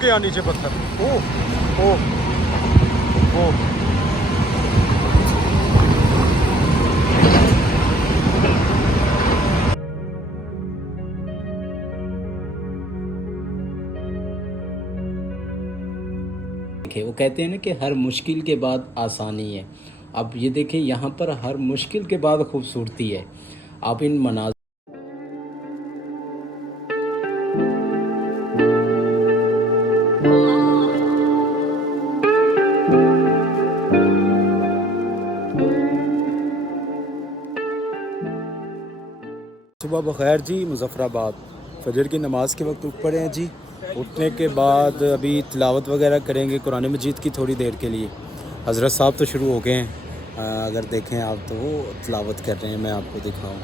गया नीचे पत्थर। ओह ओह ओह, वो कहते हैं ना कि हर मुश्किल के बाद आसानी है। अब ये देखें, यहाँ पर हर मुश्किल के बाद खूबसूरती है। आप इन मनाज़ सुबह बखैर जी। मुज़फ़्फ़राबाद फजर की नमाज़ के वक्त उठ पड़े हैं जी। उठने के बाद अभी तिलावत वगैरह करेंगे कुरान मजीद की थोड़ी देर के लिए। हज़रत साहब तो शुरू हो गए हैं, अगर देखें आप तो वो तिलावत कर रहे हैं, मैं आपको दिखाऊं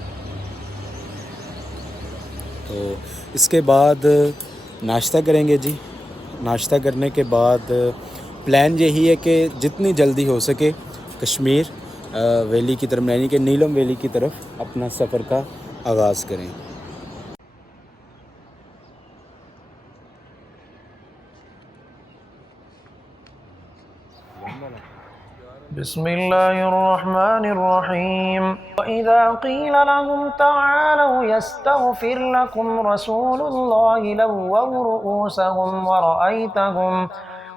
तो। इसके बाद नाश्ता करेंगे जी। नाश्ता करने के बाद प्लान यही है कि जितनी जल्दी हो सके कश्मीर वैली की तरफ, यानी कि नीलम वैली की तरफ अपना सफ़र का आगाज़ करें। बिस्मिल्लाहिर्रहमानिर्रहीम। वइज़ा क़ील लहुम तआलौ यस्तग़फ़िर लकुम रसूलुल्लाहि लव्वौ रुऊसहुम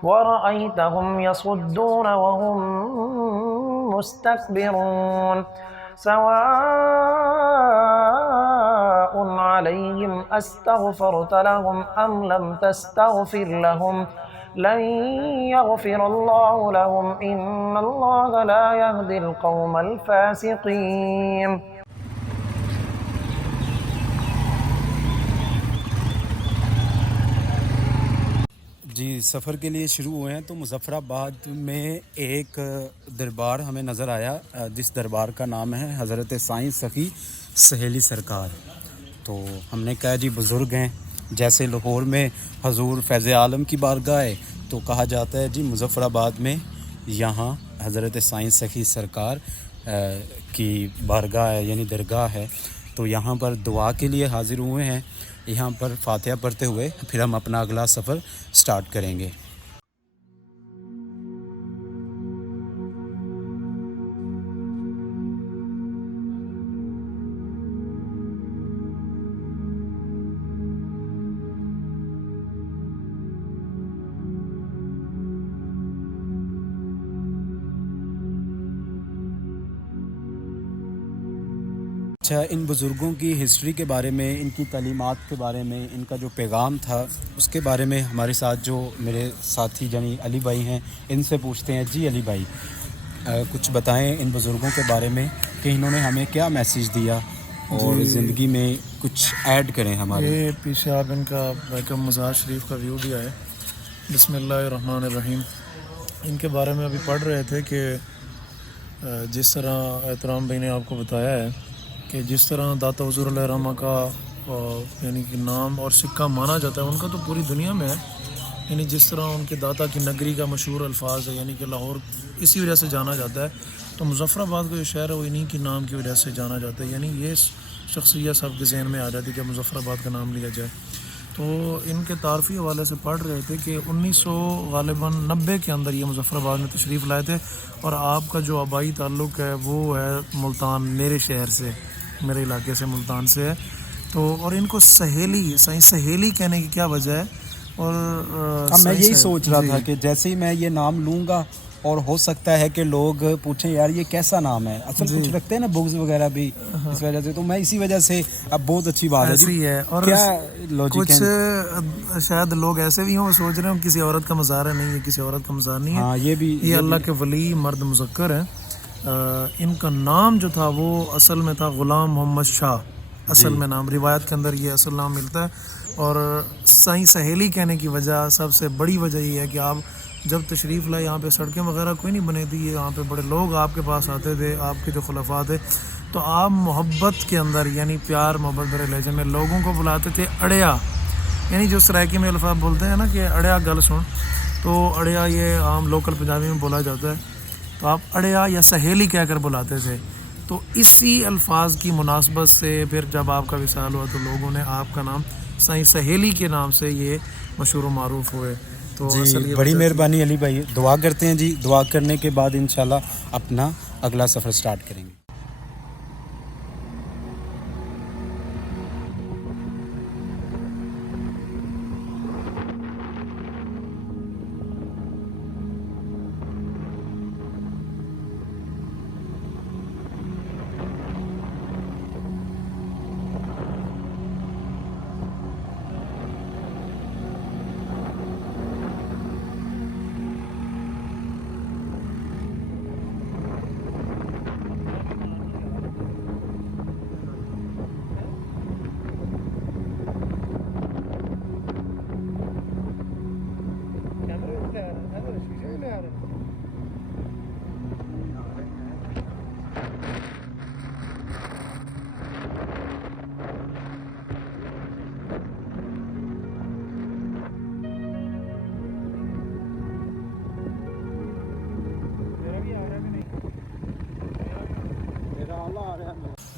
वरअयतहुम यसुद्दून वहुम मुस्तकबिरून। सवाउन अलैहिम अस्तग़फ़रत लहुम अम लम तस्तग़फ़िर लहुम लन यग़फ़िरल्लाहु लहुम इन्नल्लाह ला यहदिल क़ौमल फ़ासिक़ीन। जी, सफ़र के लिए शुरू हुए हैं तो मुज़फ़्फ़राबाद में एक दरबार हमें नज़र आया, जिस दरबार का नाम है हज़रत साईं सफ़ी सहेली सरकार। तो हमने कहा जी बुज़ुर्ग हैं, जैसे लाहौर में हजूर फ़ैज़ आलम की बारगाह है, तो कहा जाता है जी मुज़फ़्फ़राबाद में यहाँ हज़रत साईं सफ़ी सरकार की बारगाह है, यानी दरगाह है। तो यहाँ पर दुआ के लिए हाज़िर हुए हैं। यहाँ पर फ़ातिहा पढ़ते हुए फिर हम अपना अगला सफ़र स्टार्ट करेंगे। अच्छा, इन बुज़ुर्गों की हिस्ट्री के बारे में, इनकी तालीमात के बारे में, इनका जो पैगाम था उसके बारे में हमारे साथ जो मेरे साथी यानी अली भाई हैं, इनसे पूछते हैं। जी अली भाई, कुछ बताएं इन बुज़ुर्गों के बारे में कि इन्होंने हमें क्या मैसेज दिया और ज़िंदगी में कुछ ऐड करें हमारे। ये पीछे आप इनका बैकम मज़ार शरीफ का व्यू दिया है। बिस्मिल्लाहिर्रहमानिर्रहीम। इनके बारे में अभी पढ़ रहे थे कि जिस तरह एहतराम भाई ने आपको बताया है कि जिस तरह दाता हुज़ूर अलैहि रहमा का यानी कि नाम और सिक्का माना जाता है, उनका तो पूरी दुनिया में है। यानी जिस तरह उनके दाता की नगरी का मशहूर अल्फाज है, यानी कि लाहौर इसी वजह से जाना जाता है, तो मुज़फ़्फ़राबाद को जो शहर है वो इन्हीं की नाम की वजह से जाना जाता है। यानी ये शख्सियत सबके जहन में आ जाती है कि मुज़फ़्फ़राबाद का नाम लिया जाए। तो इनके तारफ़ी हवाले से पढ़ रहे थे कि 1990 के अंदर ये मुज़फ़्फ़राबाद में तशरीफ़ लाए थे और आपका जो आबाई ताल्लुक़ है वो है मुल्तान, मेरे शहर से, मेरे इलाके से मुल्तान से है। तो और इनको सहेली कहने की क्या वजह है? और मैं यही सोच रहा था कि जैसे ही मैं ये नाम लूँगा और हो सकता है कि लोग पूछें यार ये कैसा नाम है, असल कुछ रखते हैं ना बुक्स वगैरह भी, इस वजह से। तो मैं इसी वजह से, अब बहुत अच्छी बात ऐसी है। और क्या लॉजिक कुछ शायद लोग ऐसे भी हों, सोच रहे हो किसी औरत का मज़ार है। नहीं, ये किसी औरत का मज़ार नहीं है। हाँ, ये अल्लाह के वली मर्द मुज़क्कर है। इनका नाम जो था वो असल में था ग़ुलाम मोहम्मद शाह। असल में नाम, रिवायत के अंदर ये असल नाम मिलता है। और साईं सहेली कहने की वजह, सबसे बड़ी वजह ये है कि आप जब तशरीफ़ लाए, यहाँ पे सड़कें वगैरह कोई नहीं बनी थी, यहाँ पे बड़े लोग आपके पास आते थे, आपके जो खुलफा थे, तो आप मोहब्बत के अंदर यानी प्यार मोहब्बत भरे लहजे में लोगों को बुलाते थे अड़िया। यानी जो सराइकी में अल्फाज बोलते हैं ना कि अड़िया गल सुन, तो अड़िया ये आम लोकल पंजाबी में बोला जाता है। तो आप अड़िया या सहेली कहकर बुलाते थे। तो इसी अल्फाज की मुनासबत से फिर जब आपका विसाल हुआ तो लोगों ने आपका नाम साईं सहेली के नाम से ये मशहूर व मारूफ़ हुए। तो जी असल ये बड़ी वजह थी। मेहरबानी अली भाई, दुआ करते हैं जी। दुआ करने के बाद इंशाल्लाह अपना अगला सफ़र स्टार्ट करेंगे।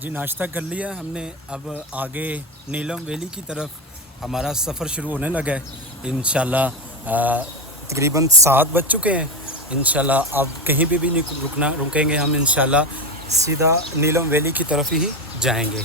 जी नाश्ता कर लिया हमने, अब आगे नीलम वैली की तरफ हमारा सफ़र शुरू होने लगा है इंशाल्लाह। तकरीबन 7 बज चुके हैं। इंशाल्लाह अब कहीं भी नहीं रुकेंगे हम, इंशाल्लाह सीधा नीलम वैली की तरफ ही जाएंगे।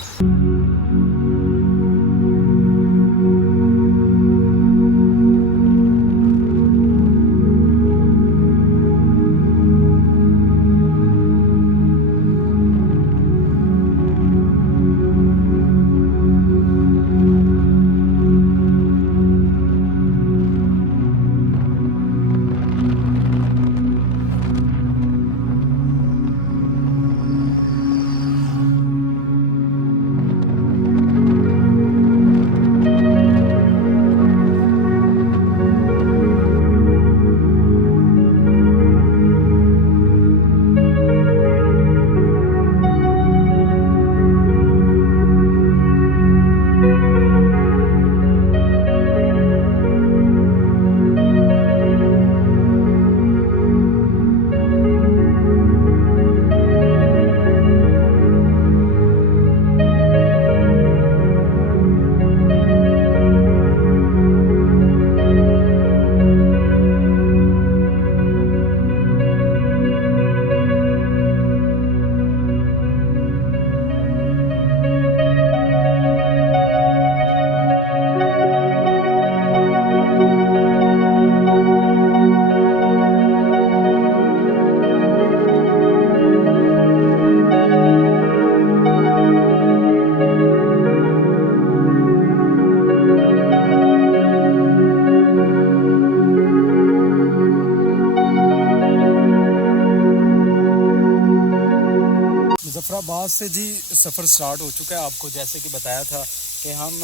मुजफ्फराबाद से जी सफ़र स्टार्ट हो चुका है। आपको जैसे कि बताया था कि हम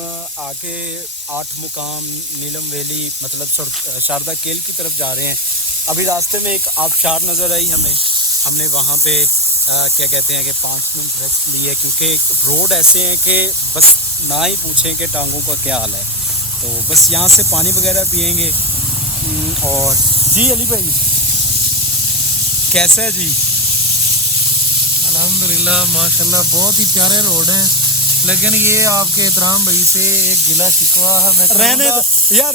आगे 8 मुकाम नीलम वैली मतलब शारदा केल की तरफ जा रहे हैं। अभी रास्ते में एक आबशार नज़र आई हमें, हमने वहाँ पे क्या कहते हैं कि 5 मिनट रेस्ट ली है, क्योंकि रोड ऐसे हैं कि बस ना ही पूछें कि टांगों का क्या हाल है। तो बस यहाँ से पानी वगैरह पियेंगे। और जी अली भाई कैसा है जी? अल्हम्दुलिल्लाह माशाल्लाह बहुत ही प्यारे रोड हैं, लेकिन ये आपके एहतराम भाई से एक गिला शिकवा है मैं रहने कहूँगा दो यार।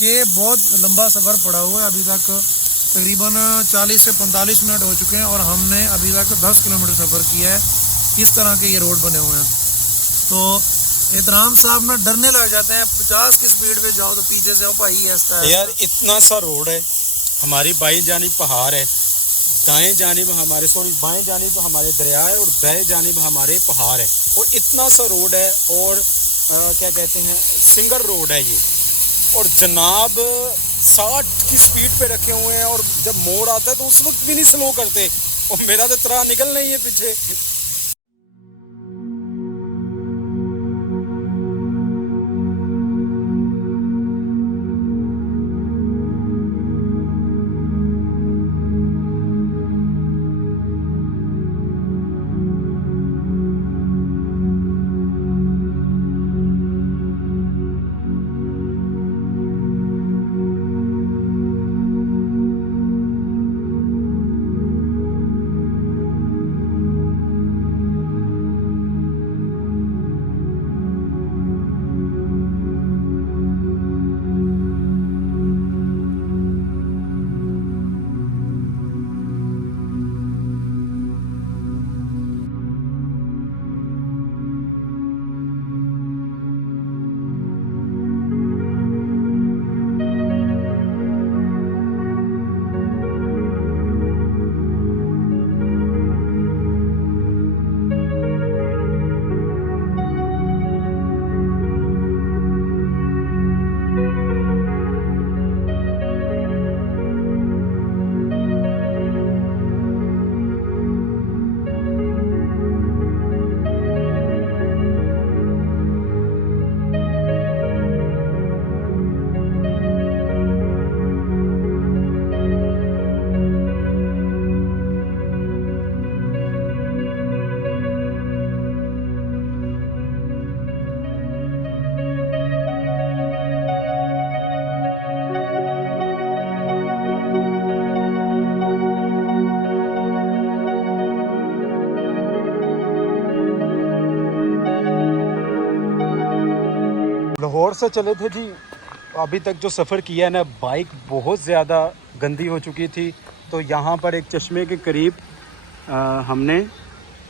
कि बहुत लंबा सफ़र पड़ा हुआ है। अभी तक तकरीबन 40 से 45 मिनट हो चुके हैं और हमने अभी तक 10 किलोमीटर सफ़र किया है। इस तरह के ये रोड बने हुए हैं, तो एहतराम साहब ना डरने लग जाते हैं। 50 की स्पीड पे जाओ तो पीछे से भाई ऐसा यार इतना सा रोड है, हमारी बाईं जानिब पहाड़ है, दाएं जानिब हमारे बाएं जानिब हमारे दरिया है और दाएं जानिब हमारे पहाड़ है, और इतना सा रोड है। और क्या कहते हैं सिंगल रोड है ये, और जनाब 60 की स्पीड पे रखे हुए हैं, और जब मोड़ आता है तो उस वक्त भी नहीं स्लो करते, और मेरा तो तरह निकल नहीं है पीछे। ज़ोर से चले थे जी। अभी तक जो सफ़र किया है ना, बाइक बहुत ज़्यादा गंदी हो चुकी थी। तो यहाँ पर एक चश्मे के करीब हमने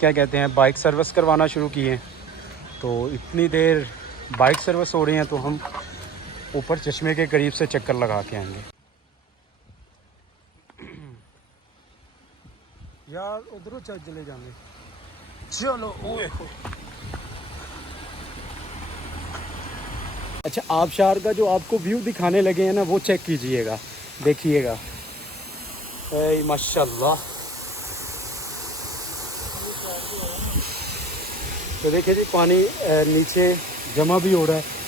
क्या कहते हैं बाइक सर्विस करवाना शुरू की है। तो इतनी देर बाइक सर्विस हो रही है तो हम ऊपर चश्मे के करीब से चक्कर लगा के आएंगे। यार उधरों चले जाएंगे, चलो। अच्छा, आबशार का जो आपको व्यू दिखाने लगे हैं ना, वो चेक कीजिएगा, देखिएगा। माशाल्लाह। तो देखिए जी, पानी नीचे जमा भी हो रहा है।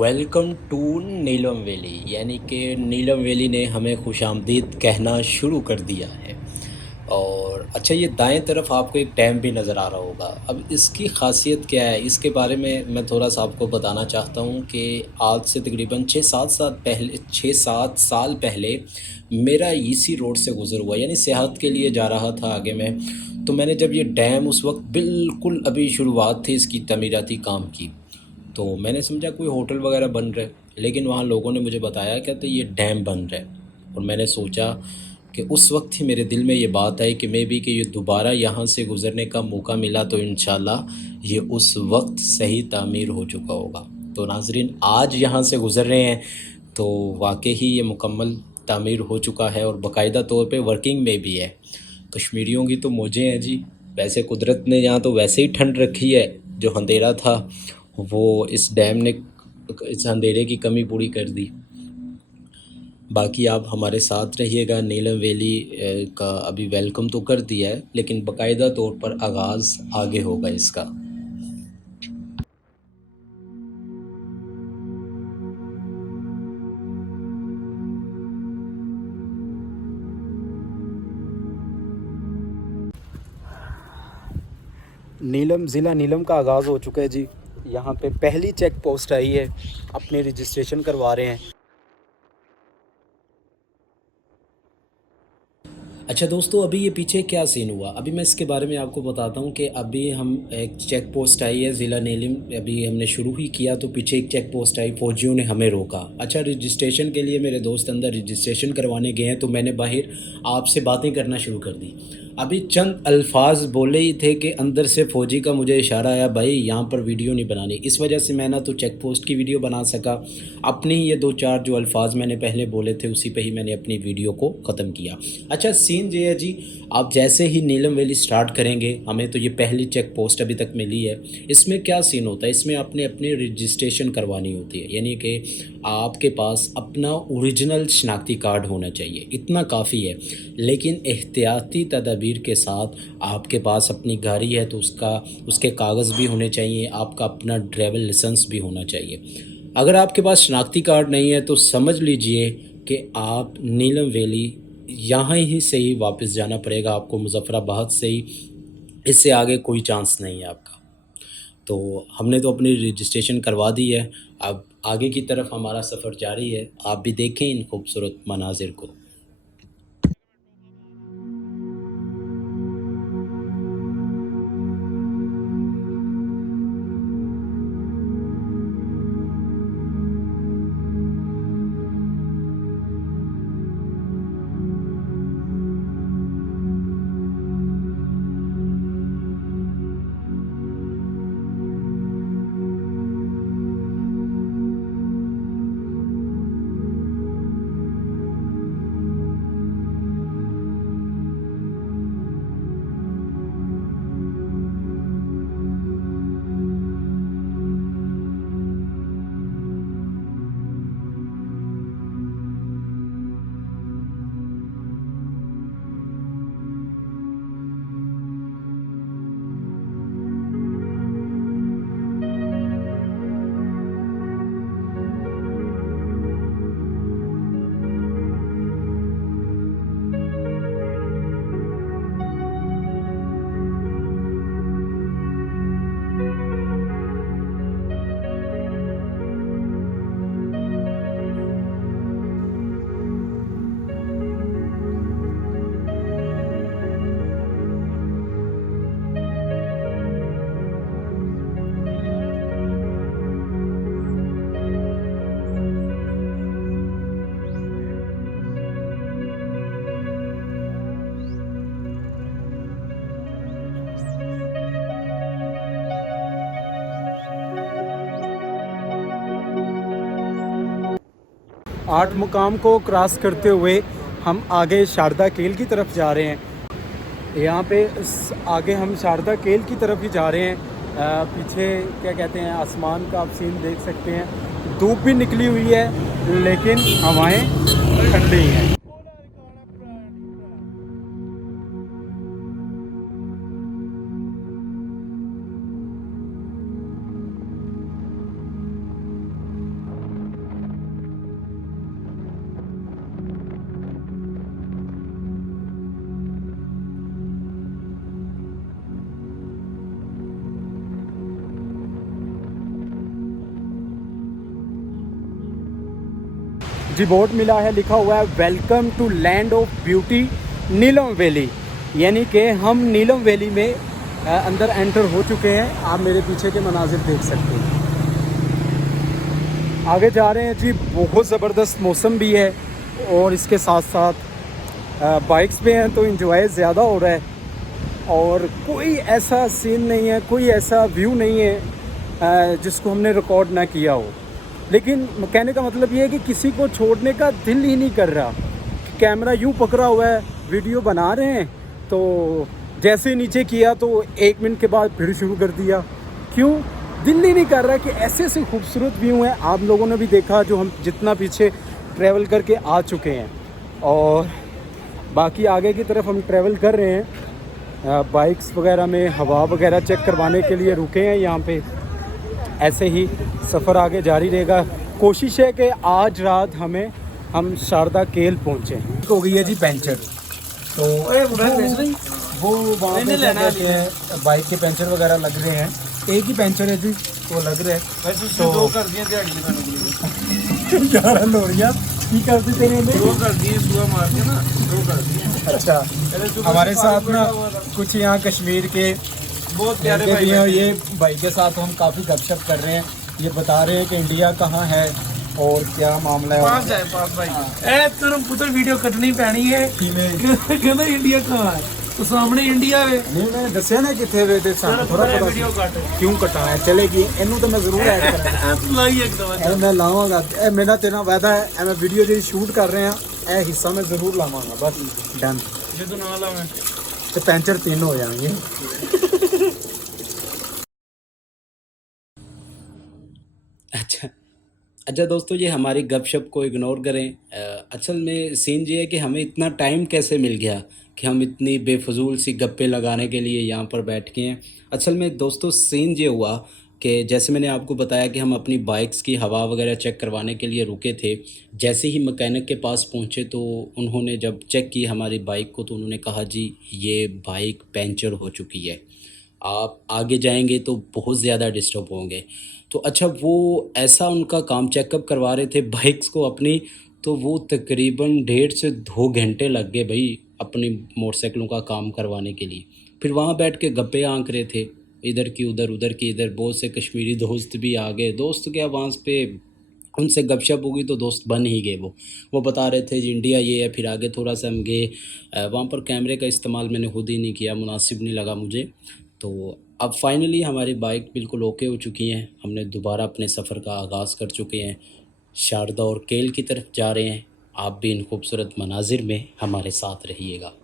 वेलकम टू नीलम वैली, यानी कि नीलम वैली ने हमें खुशामदीद कहना शुरू कर दिया है। और अच्छा, ये दाएं तरफ आपको एक डैम भी नज़र आ रहा होगा। अब इसकी ख़ासियत क्या है, इसके बारे में मैं थोड़ा सा आपको बताना चाहता हूँ कि आज से तकरीबन 6-7 साल पहले मेरा इसी रोड से गुज़र हुआ, यानी सेहत के लिए जा रहा था आगे मैं। तो मैंने जब ये डैम, उस वक्त बिल्कुल अभी शुरुआत थी इसकी तमीराती काम की, तो मैंने समझा कोई होटल वगैरह बन रहे, लेकिन वहाँ लोगों ने मुझे बताया कहते ये डैम बन रहा है। और मैंने सोचा कि उस वक्त ही मेरे दिल में ये बात आई कि मे बी कि ये दोबारा यहाँ से गुज़रने का मौका मिला तो इंशाल्लाह ये उस वक्त सही तामीर हो चुका होगा। तो नाज़रीन, आज यहाँ से गुज़र रहे हैं तो वाकई ही ये मुकम्मल तामीर हो चुका है और बाकायदा तौर पे वर्किंग में भी है। कश्मीरियों की तो मौजें हैं जी। वैसे कुदरत ने यहाँ तो वैसे ही ठंड रखी है, जो अंधेरा था वो इस डैम ने इस अंधेरे की कमी पूरी कर दी। बाकी आप हमारे साथ रहिएगा। नीलम वैली का अभी वेलकम तो कर दिया है, लेकिन बाकायदा तौर पर आगाज़ आगे होगा इसका। नीलम, ज़िला नीलम का आगाज़ हो चुका है जी। यहाँ पे पहली चेक पोस्ट आई है, अपने रजिस्ट्रेशन करवा रहे हैं। अच्छा दोस्तों, अभी ये पीछे क्या सीन हुआ, अभी मैं इसके बारे में आपको बताता हूँ कि अभी हम एक चेक पोस्ट आई है ज़िला नीलम, अभी हमने शुरू ही किया तो पीछे एक चेक पोस्ट आई, फ़ौजियों ने हमें रोका। अच्छा, रजिस्ट्रेशन के लिए मेरे दोस्त अंदर रजिस्ट्रेशन करवाने गए हैं, तो मैंने बाहर आपसे बातें करना शुरू कर दी। अभी चंद अल्फाज बोले ही थे कि अंदर से फ़ौजी का मुझे इशारा आया, भाई यहाँ पर वीडियो नहीं बनानी। इस वजह से मैं ना तो चेक पोस्ट की वीडियो बना सका, अपनी ये 2-4 जो अल्फाज मैंने पहले बोले थे उसी पे ही मैंने अपनी वीडियो को ख़त्म किया। अच्छा, सीन ये है जी, आप जैसे ही नीलम वैली स्टार्ट करेंगे, हमें तो ये पहली चेक पोस्ट अभी तक मिली है। इसमें क्या सीन होता है, इसमें आपने अपनी रजिस्ट्रेशन करवानी होती है, यानी कि आपके पास अपना ओरिजिनल शनाख्ती कार्ड होना चाहिए, इतना काफ़ी है। लेकिन एहतियाती तदाबीर के साथ आपके पास अपनी गाड़ी है तो उसके कागज़ भी होने चाहिए, आपका अपना ड्राइविंग लाइसेंस भी होना चाहिए। अगर आपके पास शनाख्ती कार्ड नहीं है तो समझ लीजिए कि आप नीलम वैली यहाँ ही से ही वापस जाना पड़ेगा आपको, मुज़फ़्फ़राबाद से ही, इससे आगे कोई चांस नहीं है आपका। तो हमने तो अपनी रजिस्ट्रेशन करवा दी है, अब आगे की तरफ हमारा सफ़र जारी है। आप भी देखें इन खूबसूरत मनाजिर को। 8 मुकाम को क्रॉस करते हुए हम आगे शारदा केल की तरफ जा रहे हैं। यहाँ पे आगे हम शारदा केल की तरफ ही जा रहे हैं। पीछे क्या कहते हैं, आसमान का आप सीन देख सकते हैं। धूप भी निकली हुई है लेकिन हवाएं ठंडी हैं। जी बोर्ड मिला है, लिखा हुआ है welcome to land of beauty Neelam valley, यानी कि हम नीलम वैली में अंदर एंटर हो चुके हैं। आप मेरे पीछे के मनाजिर देख सकते हैं। आगे जा रहे हैं जी, बहुत ज़बरदस्त मौसम भी है और इसके साथ साथ बाइक्स पे हैं तो इंजॉय ज़्यादा हो रहा है। और कोई ऐसा सीन नहीं है, कोई ऐसा व्यू नहीं है जिसको हमने रिकॉर्ड ना किया हो। लेकिन कहने का मतलब ये है कि किसी को छोड़ने का दिल ही नहीं कर रहा। कैमरा यूँ पकड़ा हुआ है, वीडियो बना रहे हैं तो जैसे नीचे किया तो 1 मिनट के बाद फिर शुरू कर दिया। क्यों? दिल ही नहीं कर रहा कि ऐसे ऐसे खूबसूरत व्यू हैं। आप लोगों ने भी देखा, जो हम जितना पीछे ट्रैवल करके आ चुके हैं और बाकी आगे की तरफ हम ट्रैवल कर रहे हैं। बाइक्स वगैरह में हवा वगैरह चेक करवाने के लिए रुके हैं यहाँ पे। ऐसे ही सफ़र आगे जारी रहेगा। कोशिश है कि आज रात हम शारदा केल पहुँचें। हो गई है जी पंचर, तो वो वहाँ पे क्या कहते हैं, बाइक के पंचर वगैरह लग रहे हैं। एक ही पंचर है जी, वो लग रहे हैं तो 2 कर दिए दिहाड़ी लगाने के लिए। 11 लोरियाँ की कर दी तेरे ने, 2 कर दिए, सुबह मार के ना 2 कर दिए। अच्छा, हमारे साथ ना कुछ यहाँ कश्मीर के बहुत प्यारे भाई हैं। ये भाई के साथ हम काफ़ी गपशप कर रहे हैं। ये बता रहे हैं कि इंडिया कहाँ है और क्या मामला है। पास जाए पास भाई, ए तेरे पुत्र वीडियो कटनी पैनी है। कहना इंडिया कहाँ है, तो सामने इंडिया है। नहीं मैं दसिया ना कितने वे ते सामने थोड़ा पता क्यों कटा है। चलेगी इनू तो मैं जरूर ऐड करूंगा। मैं लावांगा, ए मेरा तेरा वादा है। ए मैं वीडियो जो शूट कर रहे हैं ए हिस्सा मैं जरूर लावांगा। बस डन। जे तो ना लावे तो पंचर 3 हो जाएंगे। अच्छा दोस्तों, ये हमारी गपशप को इग्नोर करें। असल में सीन ये है कि हमें इतना टाइम कैसे मिल गया कि हम इतनी बेफजूल सी गप्पे लगाने के लिए यहाँ पर बैठ के हैं। असल में दोस्तों सीन ये हुआ कि जैसे मैंने आपको बताया कि हम अपनी बाइक्स की हवा वगैरह चेक करवाने के लिए रुके थे। जैसे ही मैकेनिक के पास पहुँचे तो उन्होंने जब चेक की हमारी बाइक को तो उन्होंने कहा जी ये बाइक पंचर हो चुकी है, आप आगे जाएंगे तो बहुत ज़्यादा डिस्टर्ब होंगे। तो अच्छा, वो ऐसा उनका काम चेकअप करवा रहे थे बाइक्स को अपनी, तो वो तकरीबन 1.5 से 2 घंटे लग गए भाई अपनी मोटरसाइकिलों का काम करवाने के लिए। फिर वहाँ बैठ के गप्पे आंक रहे थे, इधर की उधर, उधर की इधर। बहुत से कश्मीरी दोस्त भी आ गए। दोस्त क्या, वहाँ पे उनसे गपशप हो गई तो दोस्त बन ही गए। वो बता रहे थे जी इंडिया ये है। फिर आगे थोड़ा सा हम गए, वहाँ पर कैमरे का इस्तेमाल मैंने खुद ही नहीं किया, मुनासिब नहीं लगा मुझे। तो अब फाइनली हमारी बाइक बिल्कुल ओके हो चुकी हैं। हमने दोबारा अपने सफ़र का आगाज़ कर चुके हैं। शारदा और केल की तरफ जा रहे हैं। आप भी इन खूबसूरत मनाजिर में हमारे साथ रहिएगा।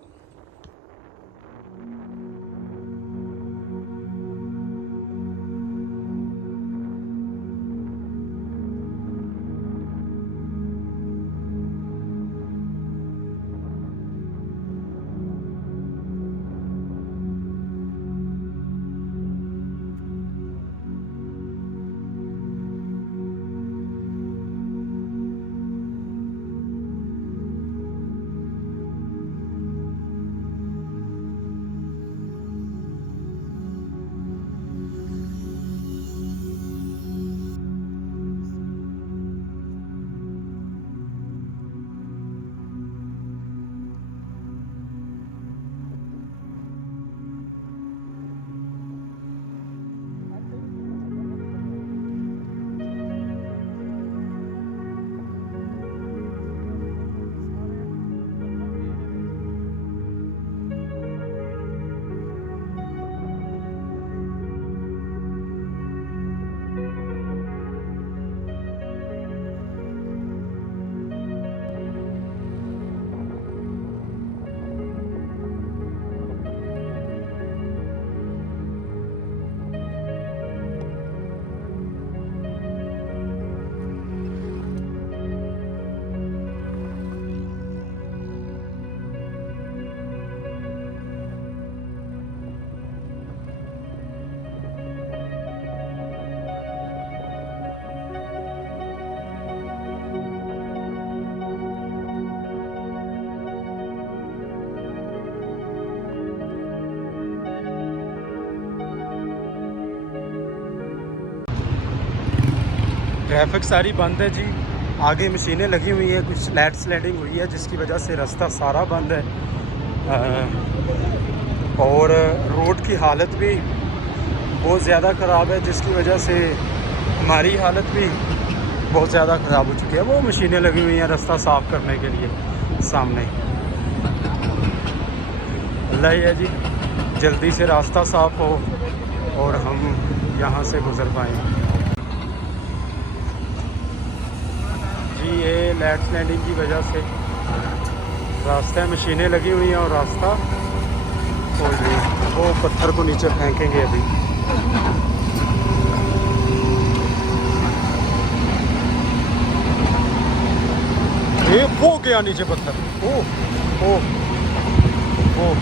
ट्रैफिक सारी बंद है जी। आगे मशीनें लगी हुई हैं, कुछ लैंड स्लाइडिंग हुई है जिसकी वजह से रास्ता सारा बंद है। और रोड की हालत भी बहुत ज़्यादा ख़राब है जिसकी वजह से हमारी हालत भी बहुत ज़्यादा ख़राब हो चुकी है। वो मशीनें लगी हुई हैं रास्ता साफ़ करने के लिए सामने। अल्लाह ही है जी, जल्दी से रास्ता साफ़ हो और हम यहाँ से गुज़र पाएँ जी। ये लैंड स्लाइडिंग की वजह से रास्ते मशीनें लगी हुई हैं और रास्ता और वो पत्थर को नीचे फेंकेंगे अभी। ये वो गया नीचे पत्थर। ओ ओ ओ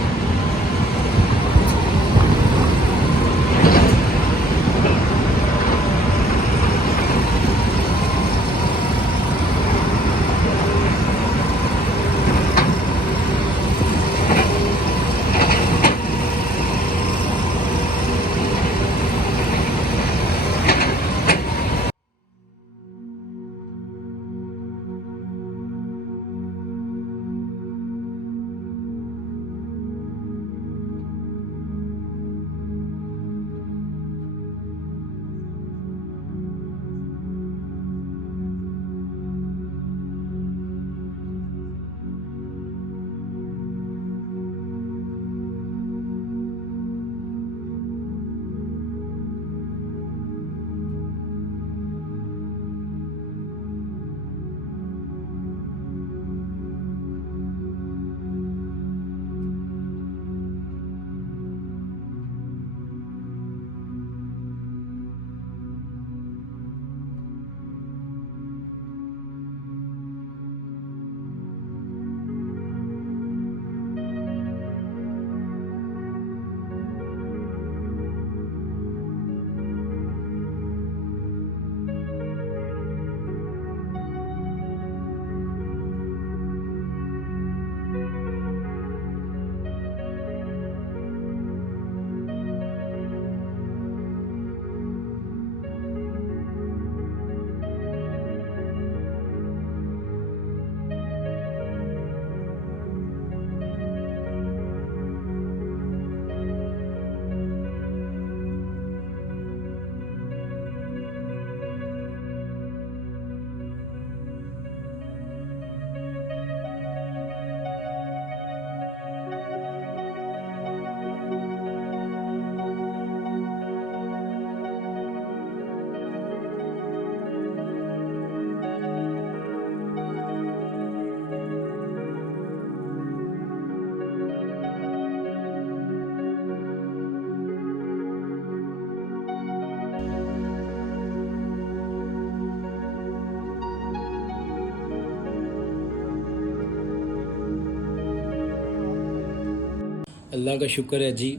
अल्लाह का शुक्र है जी,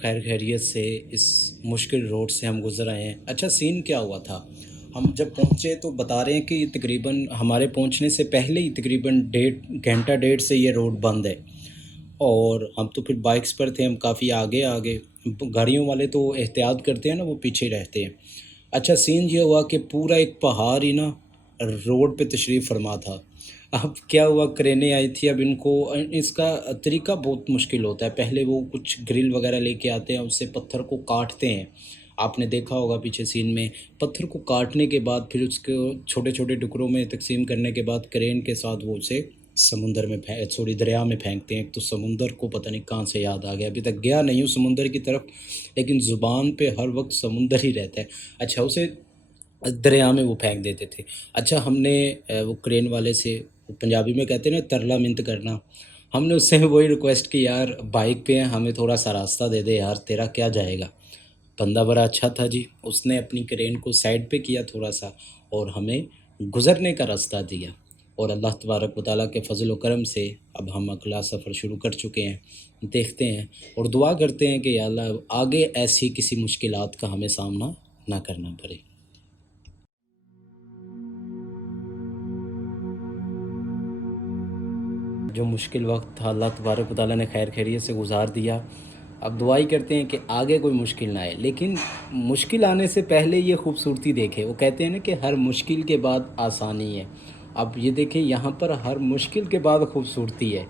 खैर खैरियत से इस मुश्किल रोड से हम गुज़र आए हैं। अच्छा, सीन क्या हुआ था, हम जब पहुँचे तो बता रहे हैं कि तकरीबन हमारे पहुँचने से पहले ही तकरीबन 1.5 घंटा से ये रोड बंद है। और हम तो फिर बाइक्स पर थे, हम काफ़ी आगे आगे, गाड़ियों वाले तो एहतियात करते हैं ना, वो पीछे रहते हैं। अच्छा, सीन ये हुआ कि पूरा एक पहाड़ ही ना रोड पे तशरीफ़ फरमा था। अब क्या हुआ, क्रेनें आई थी। अब इनको इसका तरीका बहुत मुश्किल होता है। पहले वो कुछ ग्रिल वगैरह लेके आते हैं, उससे पत्थर को काटते हैं। आपने देखा होगा पीछे सीन में, पत्थर को काटने के बाद फिर उसको छोटे छोटे टुकड़ों में तकसीम करने के बाद क्रेन के साथ वो उसे समुंदर में दरिया में फेंकते हैं। तो समुंदर को पता नहीं कहाँ से याद आ गया, अभी तक गया नहीं हूँ समुंदर की तरफ, लेकिन ज़ुबान पे हर वक्त समुंदर ही रहता है। अच्छा, उसे दरिया में वो फेंक देते थे। अच्छा, हमने वो क्रेन वाले से, वो पंजाबी में कहते हैं ना तरला मिन्त करना, हमने उससे वही रिक्वेस्ट की, यार बाइक पे हैं, हमें थोड़ा सा रास्ता दे दे यार, तेरा क्या जाएगा। बंदा बड़ा अच्छा था जी, उसने अपनी क्रेन को साइड पे किया थोड़ा सा और हमें गुज़रने का रास्ता दिया। और अल्लाह तबारक व तआला के फ़ज़ल व करम से अब हम अगला सफ़र शुरू कर चुके हैं। देखते हैं और दुआ करते हैं कि या अल्लाह आगे ऐसी किसी मुश्किलात का हमें सामना ना करना पड़े। जो मुश्किल वक्त था अल्लाह तबारक व तआला ने खैर खैरियत से गुज़ार दिया। अब दुआ ही करते हैं कि आगे कोई मुश्किल ना आए, लेकिन मुश्किल आने से पहले ये खूबसूरती देखें। वो कहते हैं ना कि हर मुश्किल के बाद आसानी है। अब ये देखें, यहाँ पर हर मुश्किल के बाद खूबसूरती है।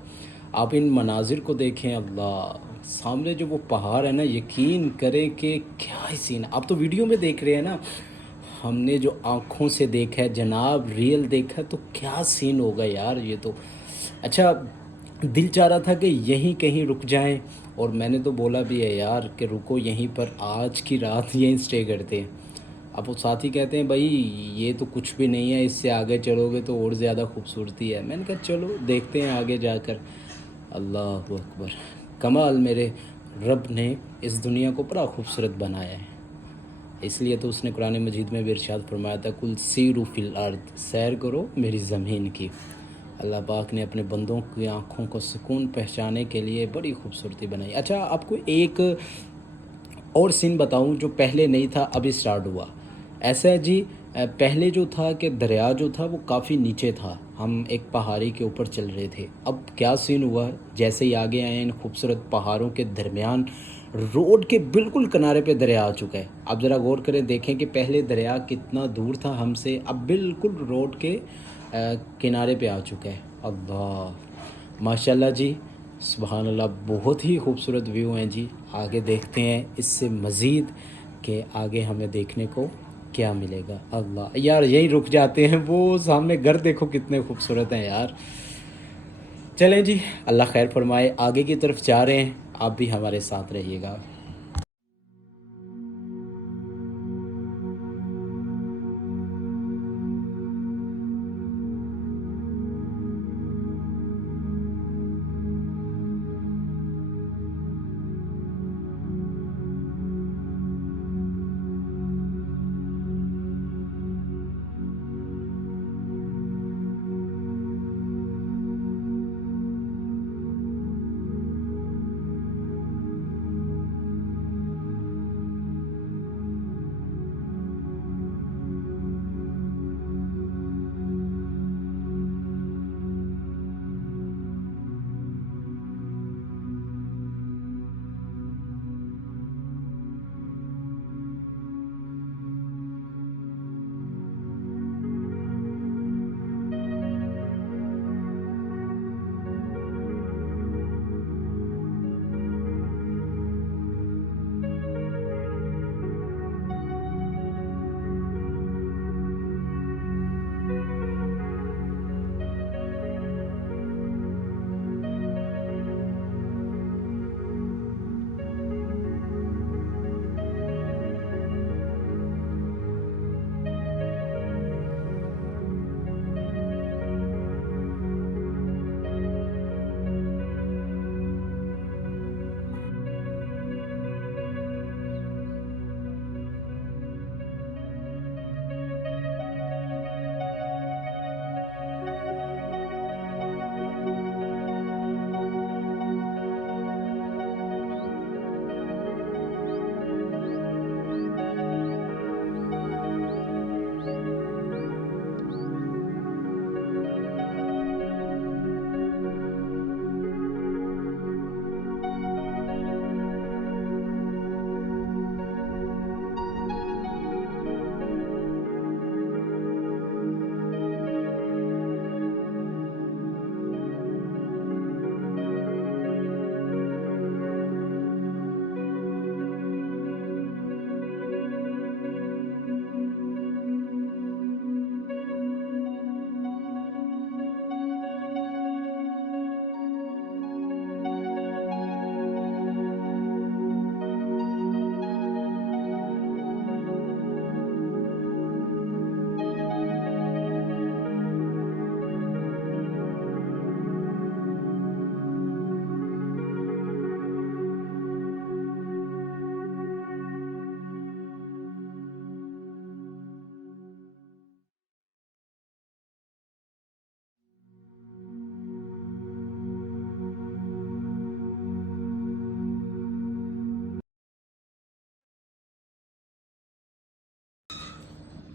आप इन मनाजिर को देखें, अल्लाह, सामने जो वो पहाड़ है ना, यकीन करें कि क्या ही सीन है। आप तो वीडियो में देख रहे हैं ना, हमने जो आँखों से देखा है जनाब, रियल देखा है, तो क्या सीन होगा यार ये तो। अच्छा, दिल चाह रहा था कि यहीं कहीं रुक जाएं, और मैंने तो बोला भी है यार कि रुको यहीं पर, आज की रात यहीं स्टे करते हैं। अब वो साथी कहते हैं भाई ये तो कुछ भी नहीं है, इससे आगे चलोगे तो और ज़्यादा खूबसूरती है। मैंने कहा चलो देखते हैं आगे जाकर। अल्लाह अकबर, कमाल, मेरे रब ने इस दुनिया को बड़ा खूबसूरत बनाया है। इसलिए तो उसने कुरान मजीद में भी इरशाद फरमाया था, कुल सीरू फिल अर्द, सैर करो मेरी ज़मीन की। अल्लाह पाक ने अपने बंदों की आँखों को सुकून पहुँचाने के लिए बड़ी खूबसूरती बनाई। अच्छा, आपको एक और सीन बताऊं जो पहले नहीं था, अभी स्टार्ट हुआ। ऐसा है जी, पहले जो था कि दरिया जो था वो काफ़ी नीचे था, हम एक पहाड़ी के ऊपर चल रहे थे। अब क्या सीन हुआ, जैसे ही आगे आए इन खूबसूरत पहाड़ों के दरमियान रोड के बिल्कुल किनारे पे दरिया आ चुका है। आप ज़रा गौर करें, देखें कि पहले दरिया कितना दूर था हमसे, अब बिल्कुल रोड के किनारे पे आ चुका है। अल्लाह, माशाल्लाह जी, सुबहान अल्लाह, बहुत ही खूबसूरत व्यू हैं जी। आगे देखते हैं इससे मज़ीद कि आगे हमें देखने को क्या मिलेगा। अल्लाह यार, यहीं रुक जाते हैं, वो सामने घर देखो कितने खूबसूरत हैं यार। चलें जी, अल्लाह खैर फरमाए, आगे की तरफ जा रहे हैं, आप भी हमारे साथ रहिएगा।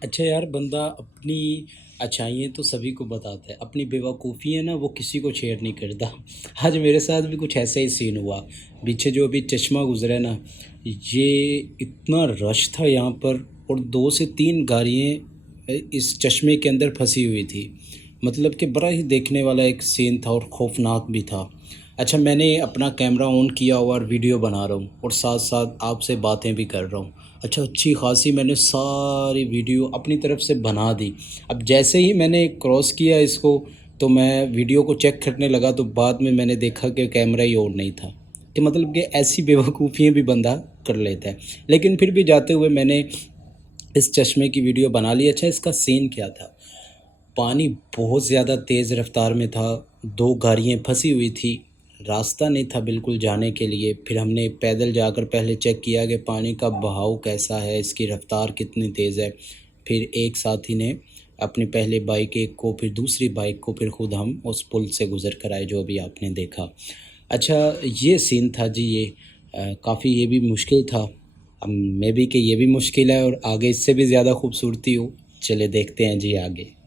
अच्छा यार, बंदा अपनी अच्छा, ये तो सभी को बताता है, अपनी बेवकूफ़ी है ना वो किसी को शेयर नहीं करता। आज मेरे साथ भी कुछ ऐसा ही सीन हुआ। पीछे जो अभी चश्मा गुज़रा है ना, ये इतना रश था यहाँ पर, और 2 से 3 गाड़ियाँ इस चश्मे के अंदर फंसी हुई थी। मतलब कि बड़ा ही देखने वाला एक सीन था और खौफनाक भी था। अच्छा, मैंने अपना कैमरा ऑन किया हुआ और वीडियो बना रहा हूँ और साथ-साथ आपसे बातें भी कर रहा हूँ। अच्छा, अच्छी ख़ासी मैंने सारी वीडियो अपनी तरफ से बना दी। अब जैसे ही मैंने क्रॉस किया इसको, तो मैं वीडियो को चेक करने लगा, तो बाद में मैंने देखा कि कैमरा ही ऑन नहीं था। कि मतलब कि ऐसी बेवकूफ़ियाँ भी बंदा कर लेता है। लेकिन फिर भी जाते हुए मैंने इस चश्मे की वीडियो बना ली। अच्छा, इसका सीन क्या था? पानी बहुत ज़्यादा तेज़ रफ़्तार में था, 2 गाड़ियाँ फंसी हुई थी, रास्ता नहीं था बिल्कुल जाने के लिए। फिर हमने पैदल जाकर पहले चेक किया कि पानी का बहाव कैसा है, इसकी रफ़्तार कितनी तेज़ है। फिर एक साथी ने अपनी पहले बाइक एक को, फिर दूसरी बाइक को, फिर ख़ुद हम उस पुल से गुज़र कर आए जो अभी आपने देखा। अच्छा, ये सीन था जी ये। काफ़ी ये भी मुश्किल था। अब मे बी कि ये भी मुश्किल है और आगे इससे भी ज़्यादा खूबसूरती हो। चलिए देखते हैं जी आगे।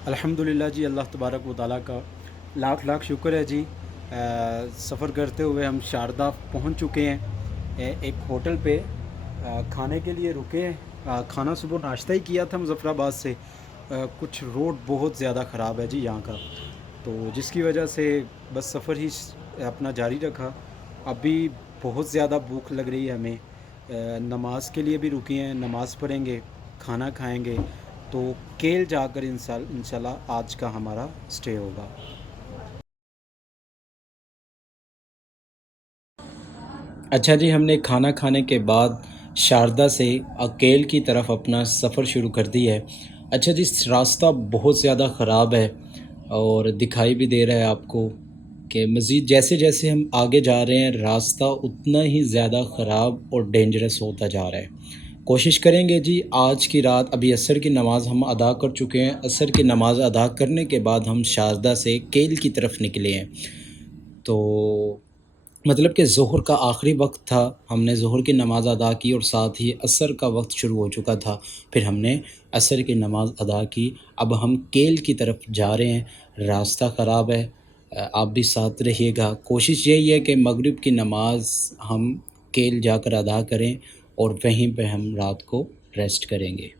अल्हम्दुलिल्लाह जी, अल्लाह तबारक व ताला का लाख लाख शुक्र है जी। सफ़र करते हुए हम शारदा पहुंच चुके हैं। एक होटल पे खाने के लिए रुके हैं। खाना सुबह नाश्ता ही किया था मुज़फ़्फ़राबाद से। कुछ रोड बहुत ज़्यादा ख़राब है जी यहाँ का, तो जिसकी वजह से बस सफ़र ही अपना जारी रखा। अभी बहुत ज़्यादा भूख लग रही है हमें। नमाज के लिए भी रुके हैं, नमाज़ पढ़ेंगे, खाना खाएंगे, तो केल जाकर इंशाल्लाह आज का हमारा स्टे होगा। अच्छा जी, हमने खाना खाने के बाद शारदा से अकेल की तरफ अपना सफ़र शुरू कर दिया है। अच्छा जी, रास्ता बहुत ज़्यादा ख़राब है और दिखाई भी दे रहा है आपको कि मज़ीद जैसे-जैसे हम आगे जा रहे हैं, रास्ता उतना ही ज़्यादा ख़राब और डेंजरस होता जा रहा है। कोशिश करेंगे जी, आज की रात अभी असर की नमाज़ हम अदा कर चुके हैं। असर की नमाज़ अदा करने के बाद हम शारदा से केल की तरफ निकले हैं। तो मतलब कि ज़ोहर का आखिरी वक़्त था, हमने ज़ोहर की नमाज़ अदा की और साथ ही असर का वक़्त शुरू हो चुका था, फिर हमने असर की नमाज़ अदा की। अब हम केल की तरफ जा रहे हैं, रास्ता ख़राब है। आप भी साथ रहिएगा। कोशिश यही है कि मगरिब की नमाज़ हम केल जाकर अदा करें और वहीं पे हम रात को रेस्ट करेंगे।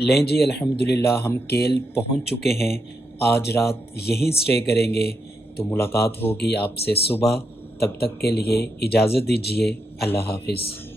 लें जी, अल्हम्दुलिल्लाह हम केल पहुंच चुके हैं। आज रात यहीं स्टे करेंगे। तो मुलाकात होगी आपसे सुबह। तब तक के लिए इजाज़त दीजिए। अल्लाह हाफ़िज़।